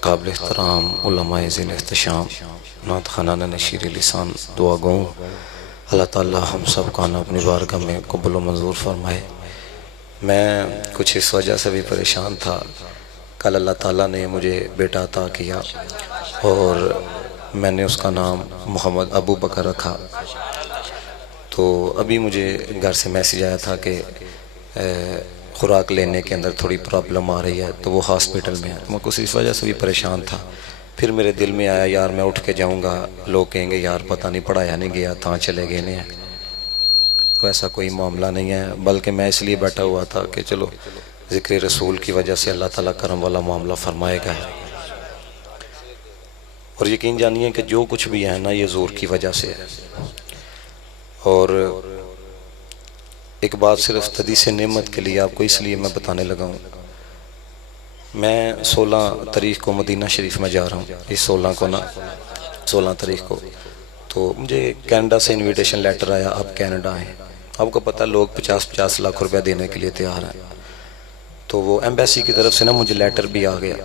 قابل احترام علماء ذیل احتشام نعت خانانہ نشیر لسان دعا گوں اللہ تعالی ہم سب کا اپنی بارگاہ میں قبول و منظور فرمائے۔ میں کچھ اس وجہ سے بھی پریشان تھا، کل اللہ تعالیٰ نے مجھے بیٹا عطا کیا اور میں نے اس کا نام محمد ابو بکر رکھا۔ تو ابھی مجھے گھر سے میسیج آیا تھا کہ خوراک لینے کے اندر تھوڑی پرابلم آ رہی ہے، تو وہ ہاسپٹل میں ہے۔ میں کچھ اس وجہ سے بھی پریشان تھا۔ پھر میرے دل میں آیا یار میں اٹھ کے جاؤں گا، لوگ کہیں گے یار پتہ نہیں پڑھایا نہیں گیا، تھا چلے گئے نہیں ہیں۔ تو ایسا کوئی معاملہ نہیں ہے، بلکہ میں اس لیے بیٹھا ہوا تھا کہ چلو ذکر رسول کی وجہ سے اللہ تعالیٰ کرم والا معاملہ فرمائے گا۔ اور یقین جانیے کہ جو کچھ بھی ہے نا یہ زور کی وجہ سے ہے۔ اور ایک بات صرف حدیث نعمت کے لیے آپ کو اس لیے میں بتانے لگا ہوں، میں 16 تاریخ کو مدینہ شریف میں جا رہا ہوں، اس 16 تاریخ کو۔ تو مجھے کینیڈا سے انویٹیشن لیٹر آیا، آپ کینیڈا ہیں، آپ کو پتہ لوگ 50 لاکھ روپیہ دینے کے لیے تیار ہیں۔ تو وہ ایمبیسی کی طرف سے نا مجھے لیٹر بھی آ گیا۔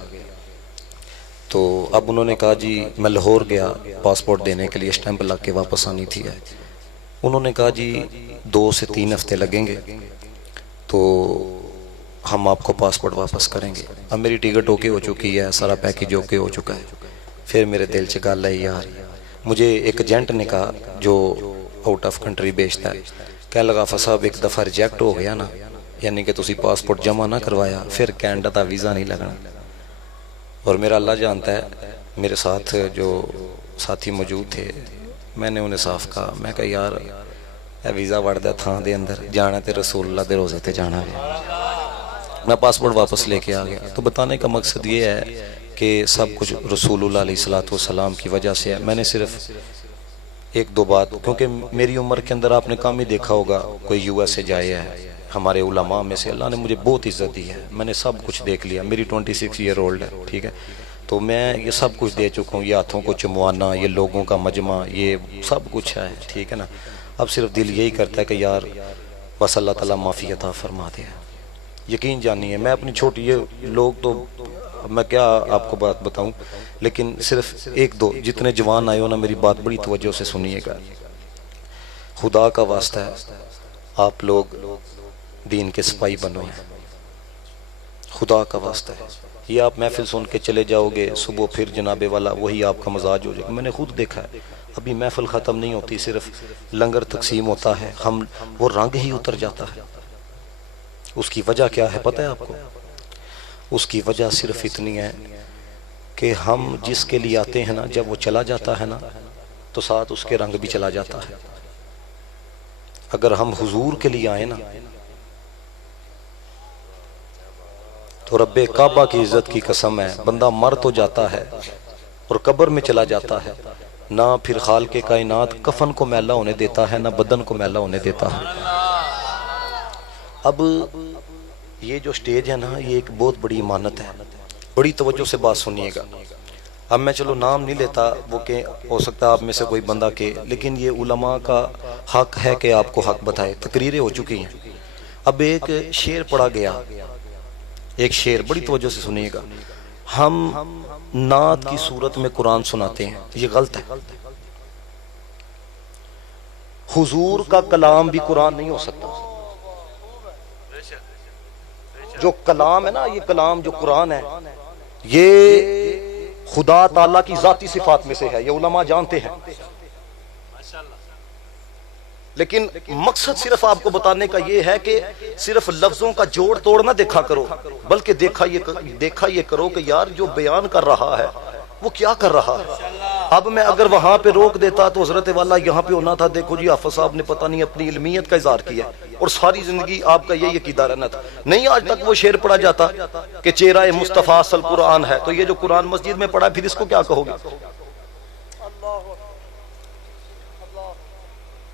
تو اب انہوں نے کہا جی میں لاہور گیا پاسپورٹ دینے کے لیے، اسٹیمپ لگ کے واپس آنی تھی ہے۔ انہوں نے کہا جی 2 سے 3 ہفتے لگیں گے تو ہم آپ کو پاسپورٹ واپس کریں گے۔ اب میری ٹکٹ اوکے ہو چکی ہے، سارا پیکیج اوکے ہو چکا ہے۔ پھر میرے دل سے گل ہے یار، مجھے ایک ایجنٹ نے کہا جو آؤٹ آف کنٹری بیچتا ہے، کہنے لگا آفا صاحب ایک دفعہ ریجیکٹ ہو گیا نا، یعنی کہ تسی پاسپورٹ جمع نہ کروایا، پھر کینیڈا دا ویزا نہیں لگنا۔ اور میرا اللہ جانتا ہے، میرے ساتھ جو ساتھی موجود تھے، میں نے انہیں صاف کہا، میں کہا یار اے ویزا وڑدا تھان دے اندر جانا تے رسول اللہ دے روزے تے جانا ہے۔ میں پاسپورٹ واپس لے کے آ گیا۔ تو بتانے کا مقصد یہ ہے کہ سب کچھ رسول اللہ علیہ السلام کی وجہ سے ہے۔ میں نے صرف 1-2 بات، کیونکہ میری عمر کے اندر آپ نے کام ہی دیکھا ہوگا، کوئی یو ایس اے جائے ہے، ہمارے علماء میں سے اللہ نے مجھے بہت عزت دی ہے، میں نے سب کچھ دیکھ لیا۔ میری 26 ایئر اولڈ ہے، ٹھیک ہے، تو میں یہ سب کچھ دے چکا ہوں، یہ ہاتھوں کو چموانا، یہ لوگوں کا مجمع، یہ سب کچھ ہے، ٹھیک ہے نا۔ اب صرف دل یہی کرتا ہے کہ یار بس اللہ تعالیٰ معافی عطا فرما دے۔ یقین جانیے میں اپنی چھوٹی، یہ لوگ تو میں کیا آپ کو بات بتاؤں، لیکن صرف 1-2 جتنے جوان آئے ہو نا میری بات بڑی توجہ سے سنیے گا۔ خدا کا واسطہ ہے آپ لوگ دین کے سپاہی بنو ہیں، خدا کا واسطہ ہے۔ یہ آپ محفل سن کے چلے جاؤ گے، صبح پھر جناب والا وہی آپ کا مزاج ہو جائے گا۔ میں نے خود دیکھا ہے، ابھی محفل ختم نہیں ہوتی، صرف لنگر تقسیم ہوتا ہے، وہ رنگ ہی اتر جاتا ہے۔ اس کی وجہ کیا ہے پتہ ہے آپ کو؟ اس کی وجہ صرف اتنی ہے کہ ہم جس کے لیے آتے ہیں نا، جب وہ چلا جاتا ہے نا تو ساتھ اس کے رنگ بھی چلا جاتا ہے۔ اگر ہم حضور کے لیے آئے نا تو رب کعبہ کی عزت کی قسم ہے، بندہ مر تو جاتا ہے اور قبر میں چلا جاتا ہے، نہ پھر خالق کائنات کفن کو میلا ہونے دیتا ہے، نہ بدن کو میلا ہونے دیتا ہے۔ اب یہ جو سٹیج ہے نا یہ ایک بہت بڑی امانت ہے، بڑی توجہ سے بات سنیے گا۔ اب میں چلو نام نہیں لیتا، وہ کہ ہو سکتا ہے آپ میں سے کوئی بندہ کہ، لیکن یہ علماء کا حق ہے کہ آپ کو حق بتائے، تقریریں ہو چکی ہیں۔ اب ایک شعر پڑھا گیا، ایک شعر بڑی توجہ سے سنیے گا۔ ہم نعت کی صورت میں قرآن سناتے ہیں، یہ غلط ہے۔ حضور کا کلام بھی قرآن نہیں ہو سکتا۔ جو کلام ہے نا، یہ کلام جو قرآن ہے یہ خدا تعالیٰ کی ذاتی صفات میں سے ہے، یہ علماء جانتے ہیں۔ لیکن مقصد صرف آپ کو بتانے کا یہ ہے کہ صرف لفظوں کا جوڑ توڑ نہ دیکھا کرو، بلکہ دیکھا یہ کرو کہ یار جو بیان کر رہا ہے وہ کیا کر رہا ہے۔ اب میں اگر وہاں پہ روک دیتا تو حضرت والا یہاں پہ ہونا تھا، دیکھو جی حافظ صاحب نے پتہ نہیں اپنی علمیت کا اظہار کیا اور ساری زندگی آپ کا یہی عقیدہ رہنا تھا۔ نہیں آج تک وہ شعر پڑھا جاتا کہ چہرہ مصطفیٰ اصل قرآن ہے، تو یہ جو قرآن مسجد میں پڑھا پھر اس کو کیا کہو گے؟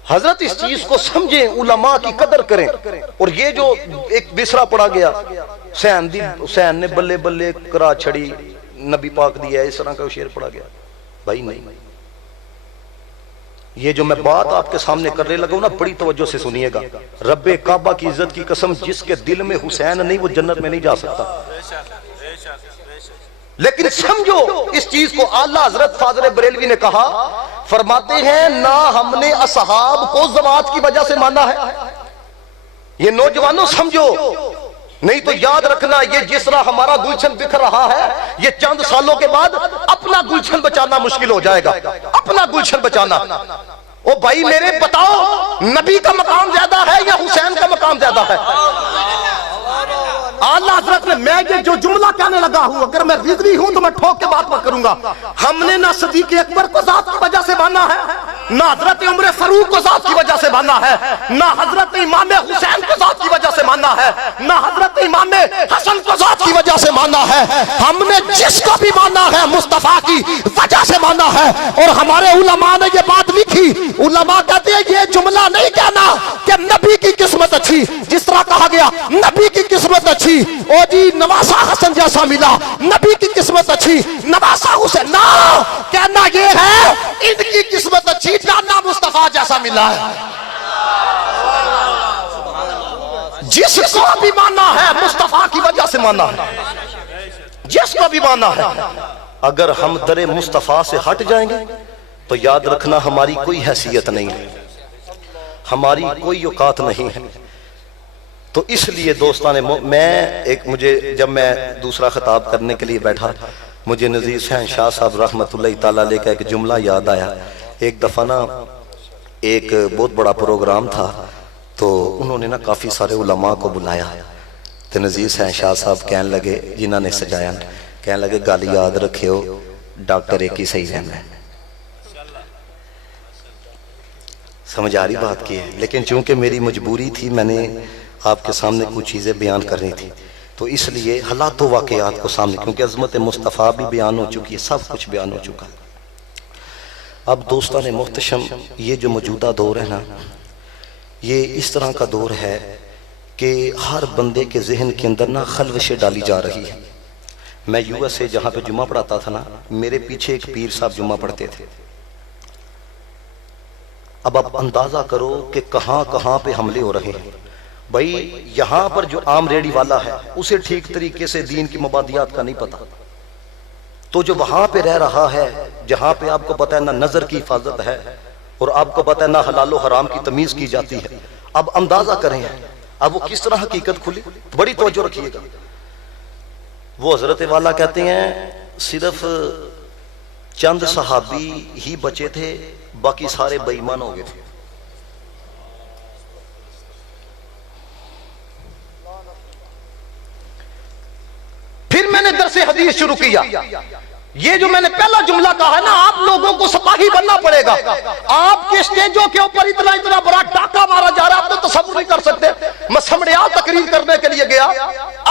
حضرت اس چیز کو سمجھیں، علماء کی قدر کریں۔ اور یہ جو ایک بسرا پڑھا گیا، حسین نے بلے بلے کرا چھڑی نبی پاک دیا، اس طرح کا شعر پڑھا گیا، بھائی نہیں، یہ جو میں بات آپ کے سامنے کرنے لگا ہوں نا، بڑی توجہ سے سنیے گا. رب کعبہ کی عزت کی قسم، جس کے دل میں حسین نہیں وہ جنت میں نہیں جا سکتا. لیکن سمجھو اس چیز کو. اعلیٰ حضرت فاضل بریلوی نے کہا، فرماتے ہیں نہ ہم نے اصحاب کو ذوات کی وجہ سے مانا ہے. یہ نوجوانوں سمجھو، نہیں تو یاد رکھنا یہ جس طرح ہمارا گلشن بکھر رہا ہے، یہ چند سالوں کے بعد اپنا گلشن بچانا مشکل ہو جائے گا. اپنا گلشن بچانا. او بھائی میرے بتاؤ، نبی کا مقام زیادہ ہے یا حسین کا مقام زیادہ ہے؟ اعلیٰ حضرت نے، میں یہ جو جملہ کہنے لگا ہوں، اگر میں رضوی ہوں تو میں ٹھوک کے بات پر کروں گا. ہم نے نہ صدیق اکبر کو ذات کی وجہ سے مانا ہے، نہ حضرت عمر فاروق کو ذات کی وجہ سے مانا ہے، نہ حضرت امام حسین کو ذات کی وجہ سے مانا ہے، نہ حضرت امام حسن کو ذات کی وجہ سے مانا ہے. ہم نے جس کو بھی مانا ہے مصطفیٰ کی وجہ سے مانا ہے. اور ہمارے علماء نے یہ بات لکھی. علماء کہتے ہیں یہ جملہ نہیں کہنا کہ نبی کی قسمت اچھی، جس طرح کہا گیا نبی کی قسمت اچھی، او جی نواسہ حسن جیسا ملا، نبی کی قسمت اچھی نواسہ حسین. نہ کہنا یہ ہے ان کی قسمت اچھی، نانا مصطفیٰ جیسا ملا ہے. جس کو بھی مانا ہے مصطفیٰ کی وجہ سے مانا ہے، جس کو بھی مانا ہے. اگر ہم در مصطفیٰ سے ہٹ جائیں گے تو یاد رکھنا ہماری کوئی حیثیت نہیں ہے، ہماری کوئی اوقات نہیں ہے. تو اس لیے دوستان مجھے جب میں دوسرا خطاب کرنے کے لیے بیٹھا، مجھے نذیر حسین شاہ صاحب رحمت اللہ تعالیٰ علیہ کا ایک جملہ یاد آیا. ایک دفعہ نا ایک بہت بڑا پروگرام تھا، تو انہوں نے نا کافی سارے علماء کو بلایا. تو نذیر حسین شاہ صاحب کہنے لگے، جنہوں نے سجایا، کہنے لگے گل یاد رکھے ہو ڈاکٹر ایک ہی صحیح رہنا ہے. سمجھ آ رہی بات کی ہے؟ لیکن چونکہ میری مجبوری تھی، میں نے آپ کے سامنے کچھ چیزیں بیان کرنی تھی، تو اس لیے حالات و واقعات کو سامنے، کیونکہ عظمت مصطفیٰ بھی بیان ہو چکی ہے، سب کچھ بیان ہو چکا. اب دوستان محتشم، یہ جو موجودہ دور ہے نا، یہ اس طرح کا دور ہے کہ ہر بندے کے ذہن کے اندر نا خلوشیں ڈالی جا رہی ہے. میں یو ایس اے جہاں پہ جمعہ پڑھاتا تھا نا، میرے پیچھے ایک پیر صاحب جمعہ پڑھتے تھے. اب آپ اندازہ کرو کہ کہاں کہاں پہ حملے ہو رہے ہیں. بھائی یہاں پر جو عام ریڑی والا ہے اسے ٹھیک طریقے سے دین کی مبادیات کا نہیں پتا، تو جو وہاں پہ رہ رہا ہے جہاں پہ آپ کو پتہ ہے نہ نظر کی حفاظت ہے اور آپ کو پتہ ہے نہ حلال و حرام کی تمیز کی جاتی ہے، اب اندازہ کریں اب وہ کس طرح حقیقت کھلی. بڑی توجہ رکھیے گا. وہ حضرت والا کہتے ہیں صرف چند صحابی ہی بچے تھے، باقی سارے بے ایمان ہو گئے تھے. پھر میں نے درس حدیث شروع کیا. یہ جو میں نے پہلا جملہ کہا ہے نا، آپ لوگوں کو سپاہی بننا پڑے گا. آپ کے سٹیجوں کے اوپر اتنا بڑا ڈاکہ مارا جا رہا ہے، آپ تو تصور نہیں کر سکتے. میں سمڑیال تقریر کرنے کے لیے گیا.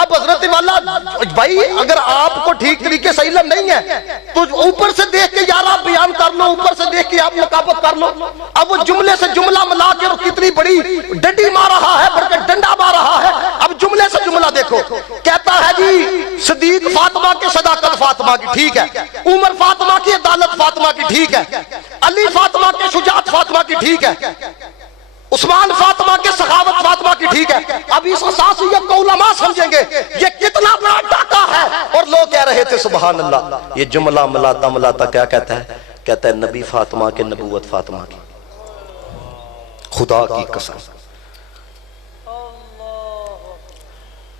اب حضرت والا بھائی اگر آپ کو ٹھیک طریقے سے علم نہیں ہے تو اوپر سے دیکھ کے یار آپ بیان کر لو، اوپر سے دیکھ کے آپ مقابت کر لو. اب وہ جملے سے جملہ ملا کے کتنی بڑی ڈنڈی مار رہا ہے، بلکہ ڈنڈا مار رہا ہے. اب جملے سے جملہ دیکھو، کہتا ہے جی صدیق فاطمہ کے صداقت فاطمہ کی ٹھیک ہے، عمر فاطمہ کی عدالت فاطمہ کی ٹھیک ہے، علی فاطمہ کے شجاعت فاطمہ کی ٹھیک ہے، عثمان فاطمہ کے سخاوت فاطمہ کی ٹھیک ہے. اب اس اساسیت کو علماء سمجھیں گے یہ کتنا بڑا ڈاکہ ہے. اور لوگ کہہ رہے تھے سبحان اللہ. یہ جملہ ملاتا کیا کہتا ہے؟ کہتا ہے نبی فاطمہ کے نبوت فاطمہ کی. خدا کی قسم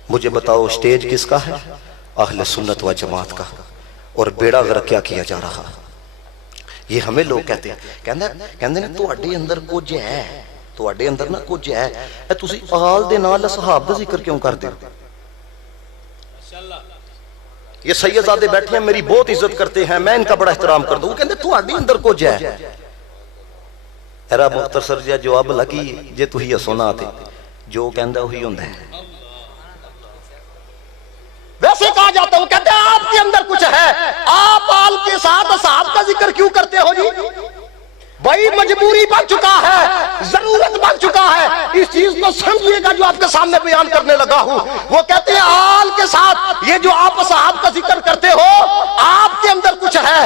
مجھے بتاؤ سٹیج کس کا ہے؟ اہل سنت و جماعت کا. اور بیڑا غرق کیا کیا جا رہا. یہ ہمیں لوگ کہتے ہیں، کہندے ہیں تو اڈے اندر کچھ ہے، تو اڈے اندر نہ کچھ ہے. اے تسی آل دے نال صحاب دا ذکر کیوں کر دے؟ یہ سیدزادے بیٹھے ہیں، میری بہت عزت کرتے ہیں، میں ان کا بڑا احترام کرتا ہوں. وہ کہندے تو اڈے اندر کچھ ہے. ایرا مختصر جہا جواب لگی جے تو ہی سونا تھے، جو کہندا وہی ہوندا ہے. ویسے کہا جاتا ہے، وہ کہتے ہیں آپ کے اندر کچھ ہے، آپ آل کے ساتھ اصحاب کا ذکر کیوں کرتے ہو جی؟ بھائی مجبوری بن چکا ہے، ضرورت بن چکا ہے. اس چیز کو سمجھیے گا جو آپ کے سامنے بیان کرنے لگا ہوں. وہ کہتے ہیں آل کے ساتھ یہ جو آپ اصحاب کا ذکر کرتے ہو آپ کے اندر کچھ ہے.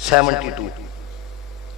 72।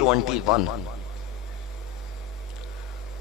21।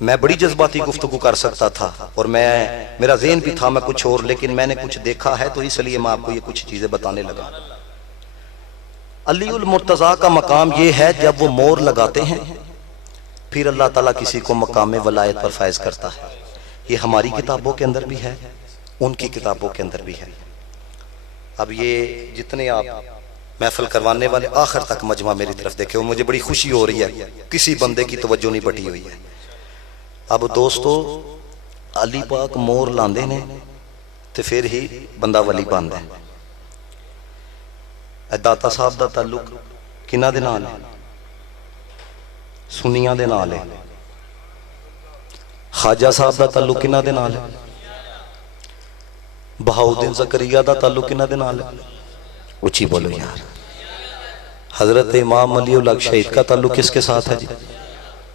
میں بڑی جذباتی گفتگو کر سکتا تھا اور میرا ذہن بھی تھا میں کچھ اور، لیکن میں نے کچھ دیکھا ہے تو اس لیے میں آپ کو یہ کچھ چیزیں بتانے لگا۔ علی المرتضیٰ کا مقام یہ ہے جب وہ مور لگاتے ہیں پھر اللہ تعالیٰ کسی کو مقام ولایت پر فائز کرتا ہے۔ یہ ہماری کتابوں کے اندر بھی ہے، ان کی کتابوں کے اندر بھی ہے۔ اب یہ جتنے آپ محفل کروانے والے آخر تک مجمع میری طرف دیکھے، وہ مجھے بڑی خوشی ہو رہی ہے، کسی بندے کی توجہ نہیں بٹی ہوئی ہے۔ اب دوستو علی پاک مور لاندے نے تے پھر ہی بندہ ولی بندا ہے۔ داتا صاحب دا تعلق کنہ دے نال ہے؟ سنیاں دے نال ہے۔ خواجہ صاحب دا تعلق کنہ دے نال ہے؟ بہاؤدین زکریا دا تعلق کنہ دے نال ہے؟ اچھی بولو یار۔ حضرت امام علی الحق شہید کا تعلق کس کے ساتھ ہے جی؟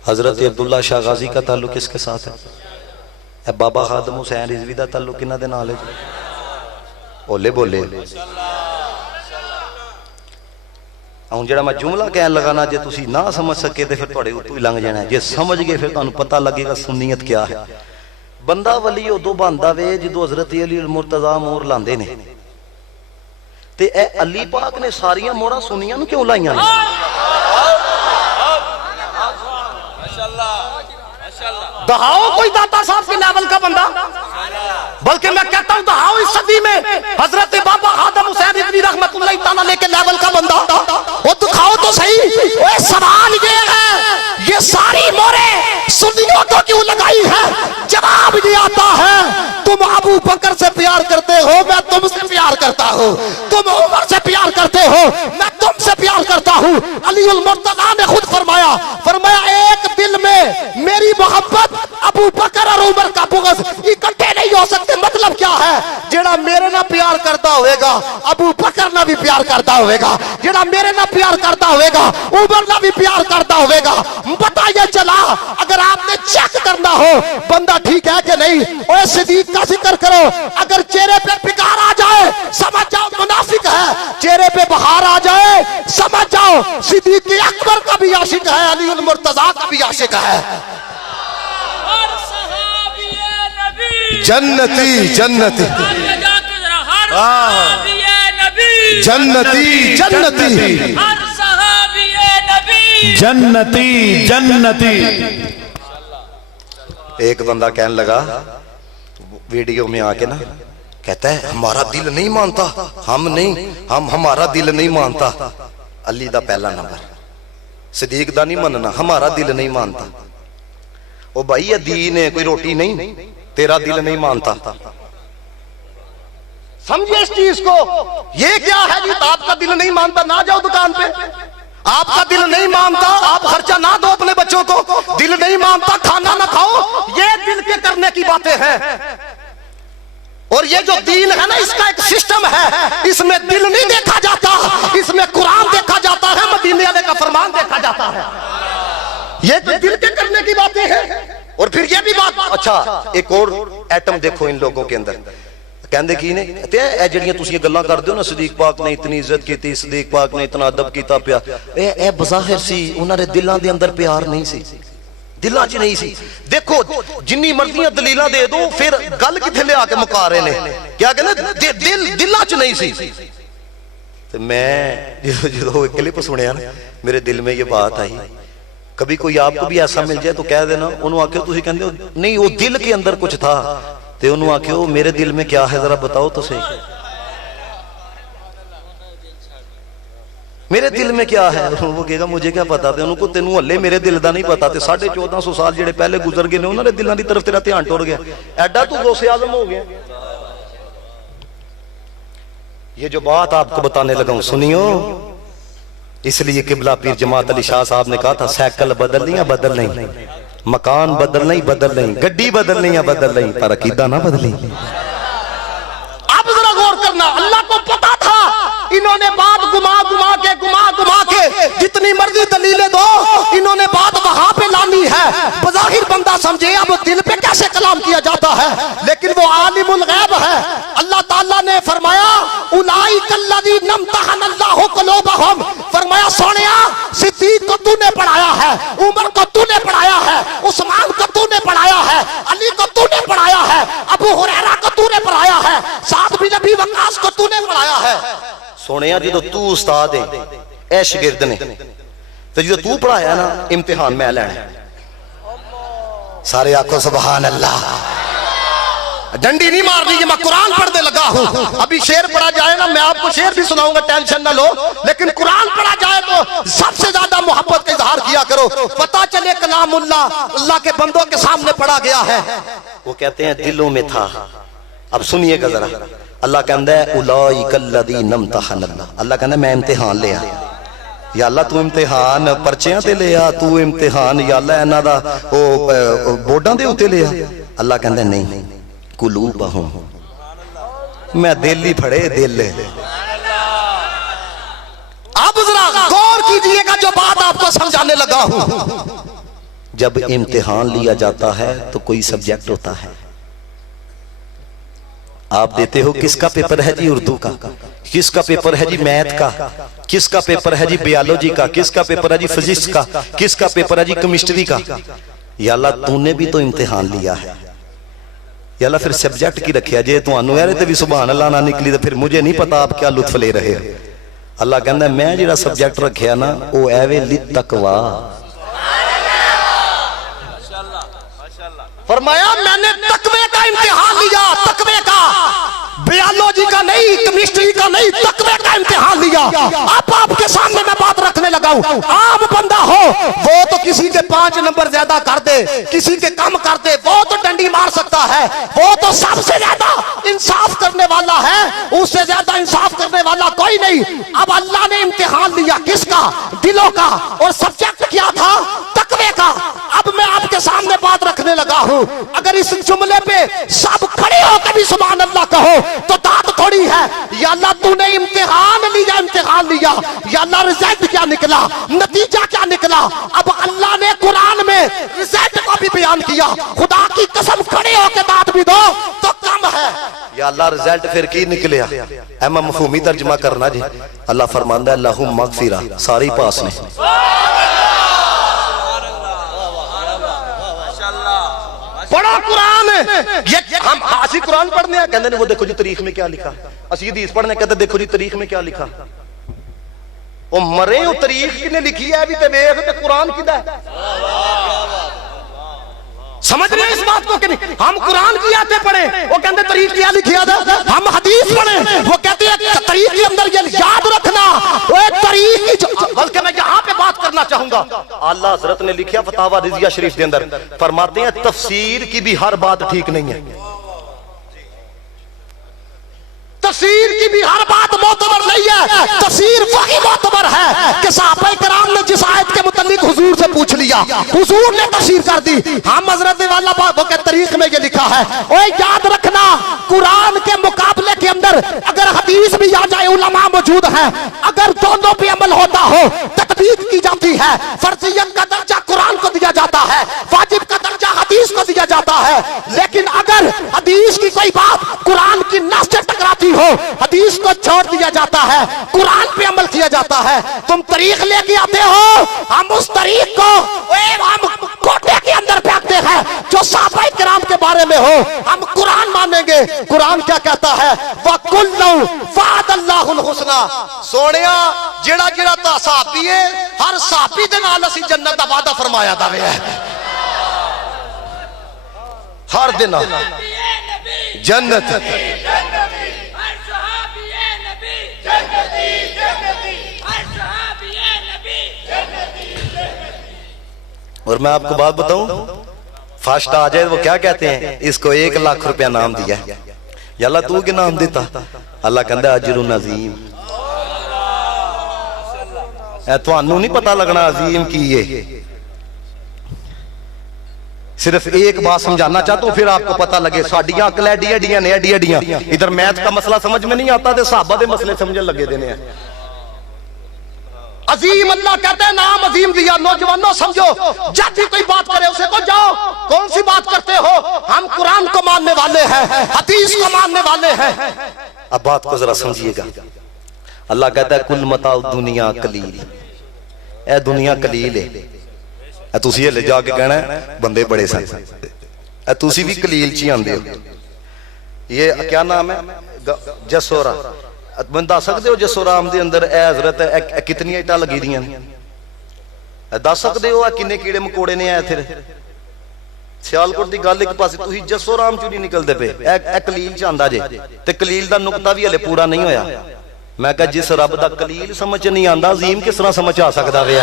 حضرت عبداللہ شاہ غازی کا تعلق کس کے ساتھ ہے؟ بابا خادم حسین رضوی دا تعلق کنہ دے نال ہے جی؟ اولے بولے۔ ہوں جڑا میں جملہ کہنے لگا جے تسی نہ سمجھ سکے تے پھر تواڈے اوتوں ہی لنگ جانا ہے، جے سمجھ گئے پھر تانوں پتہ لگے گا سنیت کیا ہے۔ بندہ ولی ادو بندا وے جدوں حضرت علی المرتضیٰ مور لاندے نے تے اے علی پاک نے ساریاں موراں سنیاں نوں کیوں لائیاں نے؟ دہاؤ کوئی داتا صاحب کے لیول کا بندہ، بلکہ میں کہتا ہوں دہاؤ اس صدی میں حضرت بابا خادم حسین رضوی رحمت اللہ تعالیٰ علیہ کے لیول کا بندہ، وہ دکھاؤ تو صحیح۔ وہ سوال یہ ہے یہ ساری موریں سنیوں کو کیوں لگائی ہے؟ جواب یہ آتا ہے تم ابو بکر سے پیار کرتے ہو، میں تم سے پیار کرتا ہوں، تم عمر سے پیار کرتے ہو، میں تم سے پیار کرتا ہوں۔ علی المرتضیٰ نے خود فرمایا ایک دل میں میری محبت، ابو بکر اور عمر کا بغض اکٹھے نہیں ہو سکتے۔ مطلب کیا ہے؟ جڑا میرے نہ پیار کرتا ہوئے گا ابو بکر نہ بھی پیار کرتا ہوئے گا، جڑا میرے نہ پیار کرتا ہوئے گا عمر نہ بھی پیار کرتا ہوئے گا۔ پتہ یہ چلا اگر آپ نے چیک کرنا ہو بندہ ٹھیک ہے کہ نہیں، اوے صدیق کا ذکر کرو، اگر چہرے پہ پگار آ جائے سمجھ جاؤ منافق ہے، چہرے پہ بہار آ جائے سمجھ جاؤ صدیق اکبر کا بھی عاشق ہے، علی المرتضیٰ کا بھی عاشق ہے۔ جنتی جنتی جنتی جنتی جنتی جنتی۔ ایک بندہ کہنے لگا ویڈیو میں آ کے نا، کہتا ہے ہمارا دل نہیں مانتا، ہمارا دل نہیں مانتا۔ علی دا پہلا نمبر، صدیق دا نہیں مننا، ہمارا دل نہیں مانتا۔ او بھائی یہ دین ہے، کوئی روٹی نہیں، تیرا دل نہیں مانتا۔ سمجھے اس چیز کو؟ یہ کیا ہے جی؟ آپ کا دل نہیں مانتا نہ جاؤ دکان پہ، آپ کا دل نہیں مانتا آپ خرچہ نہ دو اپنے بچوں کو، دل نہیں مانتا کھانا نہ کھاؤ، یہ دل کے کرنے کی باتیں ہیں۔ اور یہ جو دین ہے نا اس کا ایک سسٹم ہے، اس میں دل نہیں دیکھا جاتا، اس میں قرآن دیکھا جاتا ہے، مدینے والے کا فرمان دیکھا جاتا ہے۔ یہ تو دل کے کرنے کی باتیں ہیں۔ اور پھر یہ بھی بات، اچھا ایک اور ایٹم دیکھو ان لوگوں کے اندر، کہندے کی نے اے جڑیاں تسی یہ گلاں کردے ہو نا صدیق پاک نے اتنی عزت کیتی، صدیق پاک نے اتنا ادب کیتا پیا، اے بظاہر سی انہاں دے دلاں دے اندر پیار نہیں سی، دلاں چ نہیں سی۔ دیکھو جنی مرضیاں دلیلاں دے دو پھر گل کتھے لے آ کے مکا رہے نے، کیا کہندے دلاں چ نہیں سی۔ تو میں جو کلپ سنیا نا میرے دل میں یہ بات آئی، کبھی کوئی آپ کو بھی ایسا مل جائے تو کہہ دینا انہوں آکھو تسی کہندے ہو نہیں وہ دل کے اندر کچھ تھا، تے انہوں آکھو میرے دل میں کیا ہے ذرا بتاؤ تو صحیح، میرے دل میں کیا ہے؟ وہ کہے گا مجھے کیا پتا تھا، انہوں کو تینوں ہلے میرے دل دا نہیں پتا تھے، 1450 سال جڑے پہلے گزر گئے نے انہوں نے دلوں دی طرف تیرا دھیان ٹر گیا، ایڈا تو غوث اعظم ہو گیا۔ یہ جو بات آپ کو بتانے لگا ہوں سنیو، اس لیے قبلہ پیر جماعت علی شاہ صاحب نے کہا تھا سائیکل بدل نہیں بدل نہیں، مکان بدل نہیں، گڈی بدل نہیں، پر عقیدہ نہ بدلی۔ اب ذرا غور کرنا، اللہ کو پتا تھا انہوں نے بات گما کے جتنی مرضی دلیلیں دو انہوں نے بات وہاں پہ لانی ہے، بظاہر بندہ سمجھے اب دل پہ کیسے کلام کیا جاتا ہے، لیکن وہ عالم الغیب ہے۔ اللہ تعالیٰ نے فرمایا اولئک الذین امتحن اللہ قلوبہم، فرمایا سونیا صدیق کو تو نے پڑھایا ہے, عمر کو تو نے پڑھایا ہے, عثمان کو تو نے پڑھایا ہے, علی کو تو نے پڑھایا ہے, ابو ہریرہ کو تو نے پڑھایا ہے, سعد بن ابی وقاص کو تو نے پڑھایا ہے. سونے جدو تو استاد ہے اے شاگرد نے تو جدو تو پڑھایا نا امتحان میں لینا. سارے آنکھوں سبحان اللہ. ڈنڈی نہیں مارنی کہ میں قرآن پڑھنے لگا ہوں. ابھی شعر پڑھا جائے نا, میں آپ کو شعر بھی سناؤں گا, ٹینشن نہ لو, لیکن قرآن پڑھا جائے تو سب سے زیادہ محبت کا اظہار کیا کرو, پتا چلے کلام اللہ کے بندوں کے سامنے پڑھا گیا ہے. وہ کہتے ہیں دلوں میں تھا. اب سنیے گا ذرا, اللہ کہندہ ہے اولئک الذین امتحن اللہ, اللہ کہندہ ہے میں امتحان لیا. یا اللہ تو امتحان پرچیاں تے لیا, تو امتحان یا اللہ اینا دا بورڈاں دے ہوتے لیا. اللہ کہندہ ہے نہیں, قلوبہم, میں دل ہی پھڑے دل. آپ ذرا غور کیجئے گا جو بات آپ کو سمجھانے لگا ہوں. جب امتحان لیا جاتا ہے تو کوئی سبجیکٹ ہوتا ہے, آپ دیتے ہو کس کا پیپر ہے جی اردو کا, کس کا پیپر ہے جی میتھ کا, کس کا پیپر ہے جی بیالوجی کا, کس کا پیپر ہے جی فزکس کا, کس کا پیپر ہے جی کیمسٹری کا. یا اللہ تو نے بھی تو امتحان لیا ہے. یا اللہ پھر سبجیکٹ کی رکھیا جے تو انو یارے تے بھی سبحان اللہ نہ نکلی تو پھر مجھے نہیں پتا آپ کیا لطف لے رہے ہیں. اللہ کہندہ ہے میں جڑا سبجیکٹ رکھیا نا او ایوے لتقوا. فرمایا میں نے تقوی کا امتحان لیا, تقوی کا, بیالوجی کا نہیں, کیمسٹری کا نہیں, تقوی کا امتحان لیا. اب آپ کے سامنے میں بات رکھنے لگا ہوں. عام بندہ ہو وہ تو کسی کے 5 نمبر زیادہ کر دے, کسی کے کم کر دے, وہ تو ڈنڈی مار سکتا ہے, وہ تو سب سے زیادہ انصاف کرنے والا ہے, اس سے زیادہ انصاف کرنے والا کوئی نہیں. اب اللہ نے امتحان لیا کس کا, دلوں کا, اور سبجیکٹ کیا تھا, تقوی کا. اب میں آپ کے سامنے بات رکھنے لگا ہوں, اگر اس جملے پہ سب کھڑے ہو کے بھی سبحان اللہ کہو تو داد تھوڑی ہے. یا اللہ تو نے امتحان لیا, امتحان لیا, یا اللہ رزلٹ کیا نکلا, نتیجہ کیا نکلا. اب اللہ نے قرآن میں رزلٹ کو بھی بیان کیا. خدا کی قسم کھڑے ہو کے داد بھی دو تو کم ہے. یا اللہ رزلٹ پھر کی نکلیا, ایمہ مفہومی ترجمہ کرنا جی. اللہ فرماندہ ہے لہم مغفرہ, ساری پاس نے. پڑھا قرآن, یہ ہم اسی قرآن پڑھنے ہیں, کہندے نے وہ دیکھو جی تاریخ میں کیا لکھا. اسی حدیث پڑھنے کہتے دیکھو جی تاریخ میں کیا لکھا. وہ مرے ہو تاریخ کی نے لکھی ہے بھی تے ویکھ تے قرآن کیدا ہے. سمجھ رہے ہیں اس بات کو کہ نہیں. ہم قرآن کی آتے پڑھیں, وہ کہتے تاریخ کیا لکھیا تھا. ہم حدیث پڑھیں, وہ کہتے ہیں تاریخ کے اندر یہ یاد رکھنا, وہ تاریخ کی, بلکہ میں یہاں پہ بات کرنا چاہوں گا. اللہ حضرت نے لکھیا فتاوی رضیہ شریف کے اندر, فرماتے ہیں تفسیر کی بھی ہر بات ٹھیک نہیں ہے. تفسیر کی بھی ہر بات معتبر نہیں ہے. تفسیر وہی معتبر ہے کہ صحابہ کرام نے جس آیت کے متعلق حضور سے پوچھ لیا, حضور نے تفسیر کر دی. ہم حضرت والا بات کے تاریخ میں یہ لکھا ہے. اوے یاد رکھنا, قرآن کے مقابلے کے اندر اگر حدیث بھی آ جائے, علماء موجود ہیں, اگر دونوں پہ عمل ہوتا ہو, تطبیق کی جاتی ہے, فرضیت کا درجہ قرآن کو دیا جاتا ہے, واجب کا درجہ حدیث کو دیا جاتا ہے. لیکن اگر حدیث کی کوئی بات قرآن کی نص سے ٹکراتی ہو, حدیث کو چھوڑ دیا جاتا ہے, قرآن پہ عمل کیا جاتا ہے. تم طریق لے کے آتے ہو, ہم اس طریق کو ہم کوٹے کے اندر پھینکتے ہیں جو صحابہ کرام کے بارے میں ہو. ہم قرآن مانیں گے. قرآن کیا کہتا ہے, وَكُلًّا وَعَدَ اللَّهُ الْحُسْنَى. سونیا جڑا جڑا تا صحابی ہے, ہر صحابی دے نال اسی جنت دا وعدہ فرمایا دا ہے. ہر دن جنت. اور میں آپ کو بات بتاؤں, فاسٹ آ جائے وہ کیا کہتے ہیں, اس کو 1 لاکھ روپیہ نام دیا. یا اللہ تو کے نام دیتا. اللہ کہندہ اجر عظیم. اے تو انہوں نہیں پتا لگنا عظیم کی یہ. صرف ایک بات سمجھانا چاہتا ہوں پھر آپ کو پتا لگے. ساڑیاں عقل ایڈیاں نے, ایڈیاں. ادھر میتھ کا مسئلہ سمجھ میں نہیں آتا, تو صحابہ دے مسئلے سمجھنے لگے دینے ہیں. عظیم اللہ کہتے ہیں نام عظیم دیا. نوجوانوں سمجھو, جب بھی کوئی بات کرے اسے کو جاؤ کون سی بات کرتے ہو, ہم قرآن کو ماننے والے ہیں, حدیث کو ماننے والے ہیں. اب بات کو ذرا سمجھیے گا. اللہ کہتا ہے کل متاع الدنیا قلیل, اے دنیا قلیل ہے. اے تسی ہلے جا کے کہنا بندے بڑے سن, اے تسی بھی قلیل چی آندے ہو. یہ کیا نام ہے جسورا, میں دس سکتے ہو جسورام دے اندر اے حضرت اے کتنی اٹا لگی دیاں نے, دس سکتے ہو کنے کیڑے مکوڑے نے آئے تھے. سیالکوٹ دی گل ایک پاسے تسی جسورام چوں نہیں نکلدے پے, اے قلیل چ آندا جے تے قلیل دا نقطہ بھی ہلے پورا نہیں ہویا. میں کہا جس رب دا قلیل سمجھ نہیں آندا عظیم کس طرح سمجھ آ سکدا وے.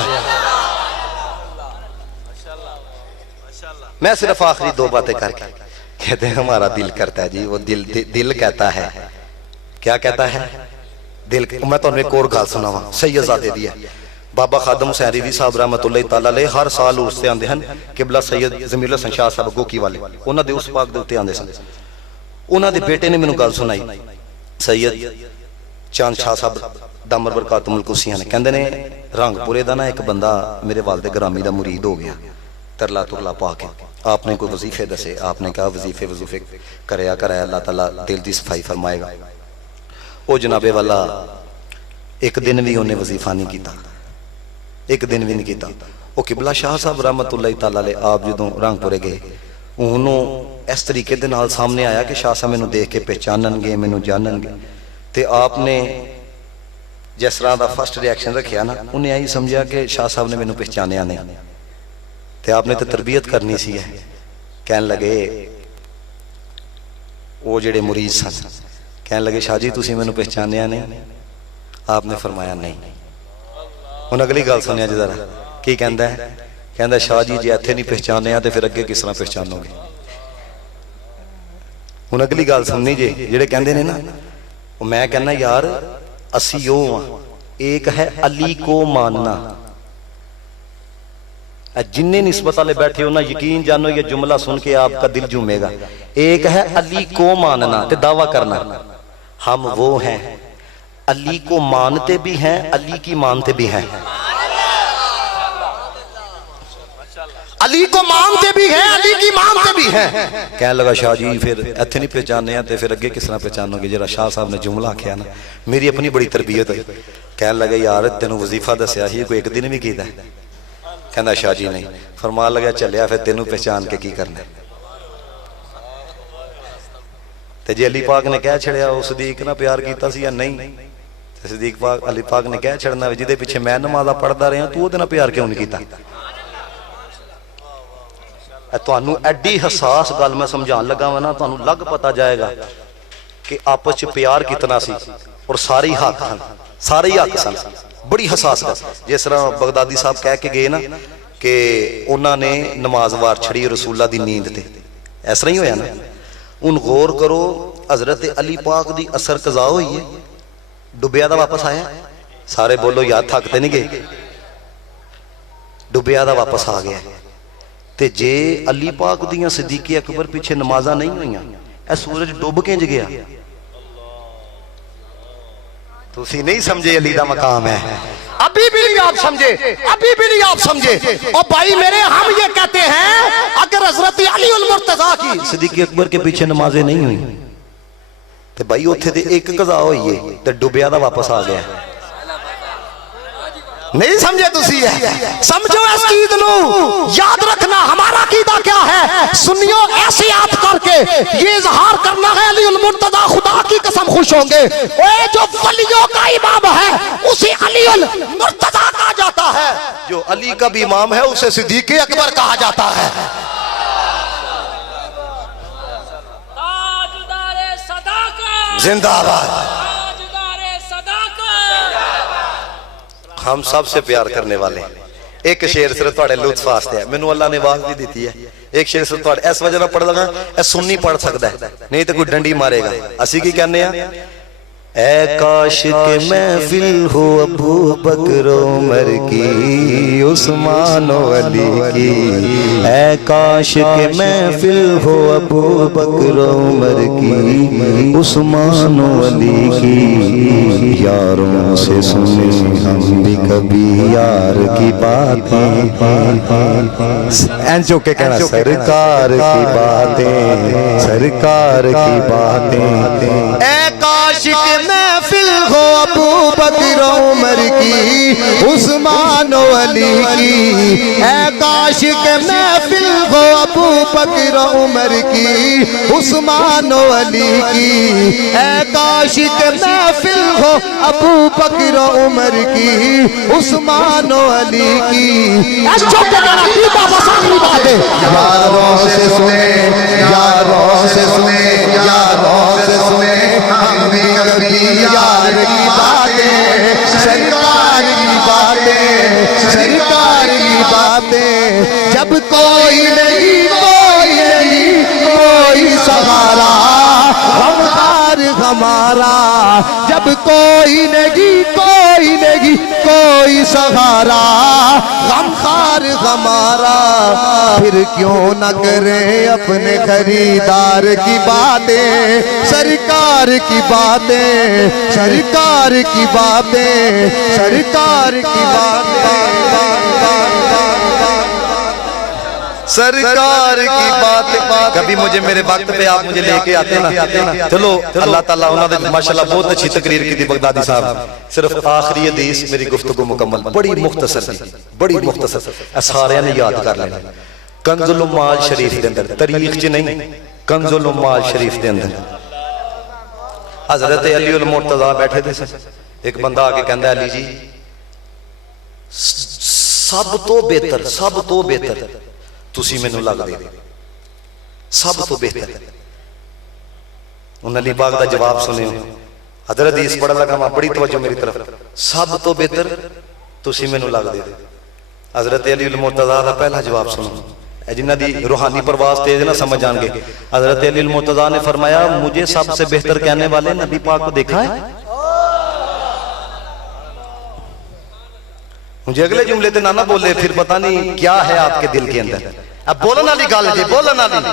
میں صرف آخری دو باتیں کر کے کہتے ہیں ہمارا دل کرتا ہے جی, وہ دل کہتا ہے, کیا کہتا ہے دل. میں تو ایک اور گل سناواں, سید زادے دی ہے, بابا خادم حسین رضوی صاحب رحمت اللہ تعالی علیہ ہر سال اس سے آندے ہیں قبلہ سید ضمیر الحسن شاہ صاحب گوکی والے, انہاں دے اس پاک دے اوتے آندے سن. انہاں دے بیٹے نے مینوں گل سنائی, سید چاند شاہ صاحب دامر برکاتہم القدسیہ نے, کہندے نے رنگ پورے دا نا ایک بندہ میرے والد گرامی دا مرید ہو گیا, ترلا ترلا پا کے. آپ نے کوئی وظیفے دسے, آپ نے کہا وظیفے کریا کرایا اللہ تعالیٰ دل دی صفائی فرمائے گا. او جنابے والا ایک دن بھی انہیں وظیفہ نہیں کیتا, ایک دن بھی نہیں کیتا. او قبلہ شاہ صاحب رحمت اللہ تعالیٰ علیہ آپ جدوں رنگ پورے گئے, انہوں اس طریقے دے نال سامنے آیا کہ شاہ صاحب مینوں دیکھ کے پہچانن گے, مینوں جانن گے. تے آپ نے جس طرح دا فرسٹ ریاکشن رکھیا نا, انہیں یہی سمجھا کہ شاہ صاحب نے مینوں پہچانیا نہیں. تے آپ نے تو تربیت کرنی سی ہے. کہنے لگے وہ جڑے مرید سن, کہنے لگے شاہ جی تسی مینوں پہچانیا نہیں. آپ نے فرمایا نہیں. ہن اگلی گل سنیا جی ذرا کی کہندا ہے, کہندا شاہ جی جے ایتھے نہیں پہچانیا تے پھر اگے کس طرح پہچانو گے. ہن اگلی گل سننی جی جڑے کہندے نے نا, میں کہنا یار اسی او ہاں, ایک ہے علی کو ماننا. جنہیں نسبت والے بیٹھے ہو نا یقین جانو یہ جملہ سن کے آپ کا دل جھومے گا. ایک ہے علی کو ماننا تے دعویٰ کرنا, ہم وہ ہیں علی کو مانتے بھی ہیں, علی کی مانتے بھی ہیں. علی کو مانتے بھی ہیں, علی کی مانتے بھی ہیں. کہنے لگا شاہ جی پھر ایتھے نہیں پہچانے ہیں تے پھر اگے کس طرح پہچانو گے. جرا شاہ صاحب نے جملہ کیا نا, میری اپنی بڑی تربیت ہے. کہنے لگا یار تینوں وظیفہ دسیا ہی کوئی ایک دن بھی کیتا ہے. کہنا شاہ جی نہیں. فرمان لگا چلیا پھر تینوں پہچان کے کی کرنا. تے جی علی پاک نے کہہ چھڑیا او صدیق نہ پیار کیتا سی یا نہیں, تے صدیق پاک علی پاک نے کہہ چھڑنا جدے پیچھے میں نمازہ پڑھدا رہا تو او نہ پیار کیوں نہیں کیتا. تانوں ایڈی حساس گل میں سمجھان لگا وا نا, تانوں لگ پتا جائے گا کہ آپس پیار کتنا سی اور سارے حق ہیں, سارے حق سن. بڑی حساس ہے. جس طرح بغدادی صاحب کہہ کے گئے نا کہ انہوں نے نماز وار چھڑی رسول اللہ دی نیند تے, اس طرح ہی ہویا نا. ان غور کرو حضرت علی پاک دی اثر قضا ہوئی ہے, ڈبیا دا واپس آیا. سارے بولو یاد تھکتے نہیں گئے, ڈبیا دا واپس آ گیا. تے جے علی پاک دیاں صدیق اکبر پیچھے نمازاں نہیں ہوئیاں, اے سورج ڈوب کے گیا. تسی نہیں سمجھے علی دا مقام ہے, ابھی بھی نہیں آپ سمجھے, ابھی بھی نہیں آپ سمجھے. اور بھائی میرے ہم یہ کہتے ہیں اگر حضرت علی المرتضیٰ کی صدیق اکبر کے پیچھے نمازیں نہیں ہوئی تو بھائی اتھے دے ایک قضا ہوئی ہے تو ڈبیا دا واپس آ گیا. نہیں سمجھے تسی ہے, سمجھو اس چیز نو یاد رکھنا. ہمارا عقیدہ کیا ہے سنیوں, ایسے آپ کر کے یہ اظہار کرنا ہے علی المرتضیٰ خدا کی قسم خوش ہوں گے. اے جو ولیوں کا امام ہے اسے علی المرتضیٰ کہا جاتا ہے, جو علی کا بھی امام ہے اسے صدیق اکبر کہا جاتا ہے. تاجدار صداقت زندہ آباد. ہم سب سے پیار کرنے والے ہیں. ایک شعر صرف تھوڑے لطف واسطے ہے, مینوں اللہ نے آواز بھی دیتی ہے. ایک شعر صرف تھوڑے اس وجہ نہ پڑھ لگا, اے سنی پڑھ سکتا ہے نہیں تو کوئی ڈنڈی مارے گا. اسی کی کہنے ہیں اے کاش کہ محفل ہو ابو بکر عمر کی عثمان و علی کی. اے کاش کہ محفل ہو ابو بکر عمر کی عثمان و علی کی. یاروں سے سنیں ہم بھی کبھی یار کی باتیں, جو کہ کہنا سرکار کی باتیں, سرکار کی باتیں. اے کاش کہ محفل ہو ابو بکر عمر کی عثمان و علی کی، اے کاش کے محفل ہو ابو بکر عمر کی عثمان و علی کی، اے کاش کے محفل ہو ابو بکر عمر کی عثمان و علی کی۔ یاروں سے سنے، یاروں سے سنے، یاروں سے سنے ہم بھی کبھی یار کی باتیں، سرکار کی باتیں، سرکار کی باتیں۔ جب کوئی نہیں، کوئی نہیں، کوئی سہارا غمخوار ہمارا، جب کوئی نہیں، کوئی نہیں، کوئی سہارا غمخوار ہمارا، پھر کیوں نہ کریں اپنے خریدار کی باتیں، سرکار کی باتیں، سرکار کی باتیں، سرکار کی باتیں، سرکار کی بات۔ کبھی مجھے میرے وقت پہ آپ مجھے لے کے آتے نا، چلو اللہ تعالیٰ انہوں نے ماشاءاللہ بہت اچھی تقریر کی تھی بغدادی صاحب، صرف آخری حدیث میری گفتگو مکمل، بڑی مختصر تھی، بڑی مختصر، سارے نے یاد کر لینا۔ کنز العمال شریف دے اندر، تاریخ چ نہیں، کنز العمال شریف دے اندر حضرت علی المرتضیٰ بیٹھے تھے، ایک بندہ آ کے کہندا ہے علی جی سب تو بہتر، سب تو بہتر تسی مینوں لگ دے، سب تو بہتر۔ انہوں نے علی پاک دا جواب سنے، حضرت حدیث پڑھن لگا میں بڑی توجہ میری طرف، سب تو بہتر تسی مینوں لگ دے۔ حضرت علی المرتضیٰ دا پہلا جواب سنو، جنہ دی روحانی پرواز تیز نہ سمجھ جان گے۔ حضرت علی المرتضیٰ نے فرمایا مجھے سب سے بہتر کہنے والے نبی پاک کو دیکھا ہے؟ مجھے اگلے جملے تے نہ بولے پھر پتہ نہیں کیا ہے آپ کے دل کے اندر۔ اب بولنا والی گل جی، بولنا والی،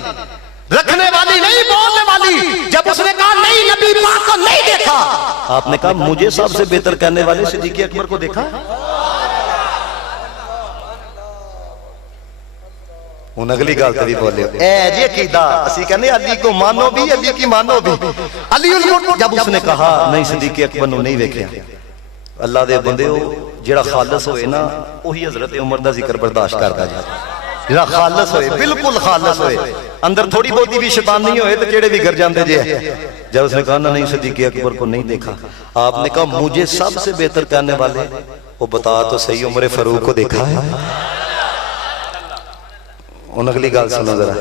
رکھنے والی نہیں، بولنے والی۔ جب اس نے کہا نہیں نبی پاک کو نہیں دیکھا، آپ نے کہا مجھے سب سے بہتر کہنے والے صدیق اکبر کو دیکھا۔ ان اگلی گل تے بھی بولے اے جی عقیدہ اسی کہنے علی کو مانو بھی، علی کی مانو بھی۔ علی جب اس نے کہا نہیں صدیق اکبر نو نہیں ویکھیا، اللہ دے بندیو جڑا خالص ہوئے نا وہی حضرت عمر دا ذکر برداشت کرتا جائے، جڑا خالص ہوئے، بالکل خالص ہوئے، اندر تھوڑی بہتی بھی شیطان نہیں ہوئے تو کیڑے بھی گر جاندے جے۔ جب اس نے کہا نہیں صدیق اکبر کو نہیں دیکھا، آپ نے کہا مجھے سب سے بہتر کہنے والے وہ بتا تو صحیح عمر فاروق کو دیکھا ہے؟ ان اگلی گل سنو ذرا،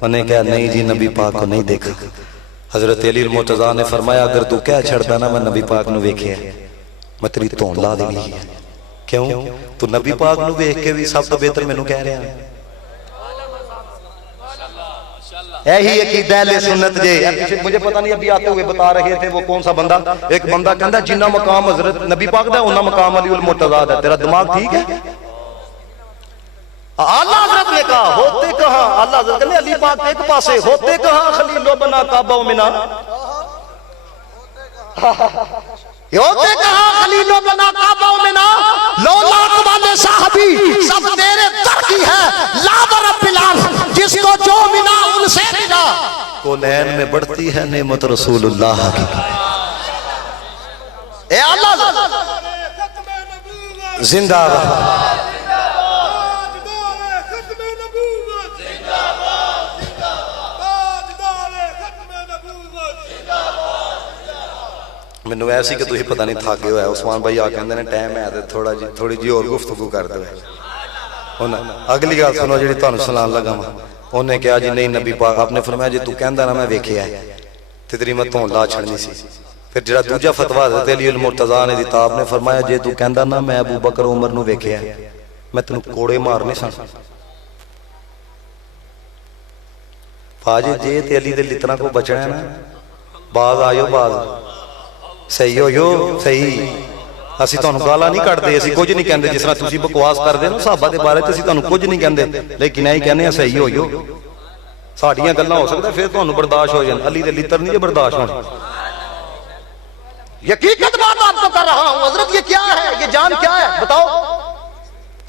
انہیں کہا نہیں جی نبی پاک کو نہیں دیکھا۔ حضرت علی المرتضیٰ نے فرمایا اگر تو کہہ چھڑتا نا میں نبی پاک نو ویکھیا میں تیری تون لا دینی ہے۔ کیوں؟ تو نبی پاک نو ویکھ کے بھی سب تو بہتر مینوں کہہ رہا ہے۔ یہی عقیدہ اہل سنت جے۔ مجھے پتہ نہیں ابھی آتے ہوئے بتا رہے تھے وہ کون سا بندہ، ایک بندہ کہندا جنہ مقام حضرت نبی پاک دا انہاں مقام علی المرتضیٰ دا، تیرا دماغ ٹھیک ہے؟ اللہ حضرت نے کہا ہوتے کہاں، اللہ حضرت نے علی پاک ایک پاسے ہوتے کہاں خلیل و بنا کعبہ و منا، ہوتے کہاں خلیل و بنا کعبہ و منا، لولا والے صاحبی سب تیرے در کی ہے، لا رب العالمین جس کو جو منا ان سے ملا۔ کونین میں بڑھتی ہے نعمت رسول اللہ کی۔ اے اللہ زندہ باد۔ مینوں ایسی کہ تسی پتہ نہیں تھک گئے ہوئے، عثمان بھائی آ کہندے نے ٹائم ہے تے تھوڑی جی اور گفتگو کر دو۔ اگلی گل سنو جڑی تانوں سنان لگا میں، انہیں کہا جی نہیں نبی پاک، آپ نے فرمایا جی تو کہندا نا میں ویکھیا ہے تے تیری میں تون لا چھڑنی سی۔ پھر جڑا دوجا فتویٰ حضرت علی المرتضیٰ نے دتا، آپ نے فرمایا جی تو کہندا نا میں ابو بکر عمر نو ویکھیا ہے میں تینوں کوڑے مارنے سن۔ فاجی جے تے علی دے لتنا کو بچنا ہے نا، باز آئیو باز، صحیح ہو یو صحیح، اسی تانوں گالاں نہیں کڈدے، اسی کچھ نہیں کہندے، جس طرح تسی بکواس کردے نا صحابہ دے بارے تے اسی تانوں کچھ نہیں کہندے، لیکن ایہی کہنے صحیح ہو یو، ساڈیاں گلاں ہو سکدا پھر تانوں برداشت ہو جان، علی دے لتر نہیں برداشت ہونے۔ یہ حقیقت بات آپ کو کر رہا ہوں، حضرت یہ کیا ہے، یہ جان کیا ہے بتاؤ؟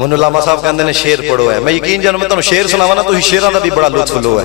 ਮੈਨੂੰ ਲਾਮਾ ਸਾਹਿਬ ਕਹਿੰਦੇ ਨੇ ਸ਼ੇਰ ਪੜੋ ਹੈ, ਮੈਂ ਯਕੀਨ ਜਾਨ ਮੈਂ ਤੁਹਾਨੂੰ ਸ਼ੇਰ ਸੁਣਾਵਾਂ ਨਾ, ਤੁਸੀਂ ਸ਼ੇਰਾਂ ਦਾ ਵੀ ਬੜਾ ਲੁਤਫ ਲੋ ਹੈ।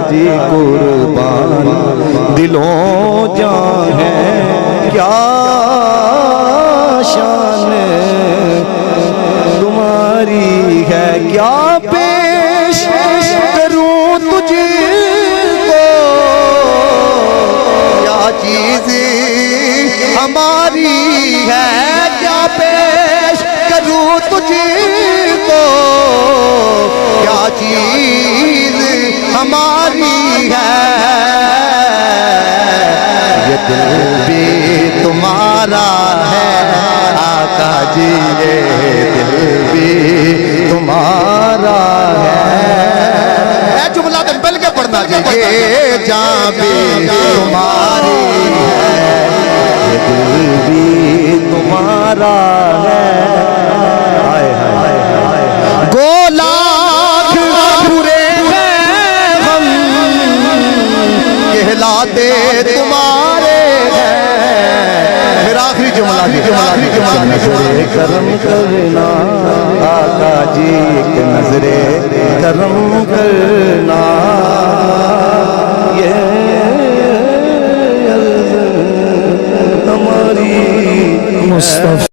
جی قربان دلوں جان ہے کیا شان تمہاری ہے کیا پیش کروں تجھ کو کیا چیز ہماری ہے کیا پیش کروں تجھ کو کیا چیز ہماری ہے یہ دل بھی تمہارا ہے آقا جی یہ دل بھی تمہارا ہے اے جملہ تو مل کے پڑھنا چاہیے یہ جان بھی تمہاری ہے یہ دل بھی تمہارا ہے لاکھ برے ہیں ہم کہلاتے تمہارے ہیں میرا آخری جملہ نظر کرم کرنا آقا جی ایک نظر کرم کرنا یہ ہماری مصطفیٰ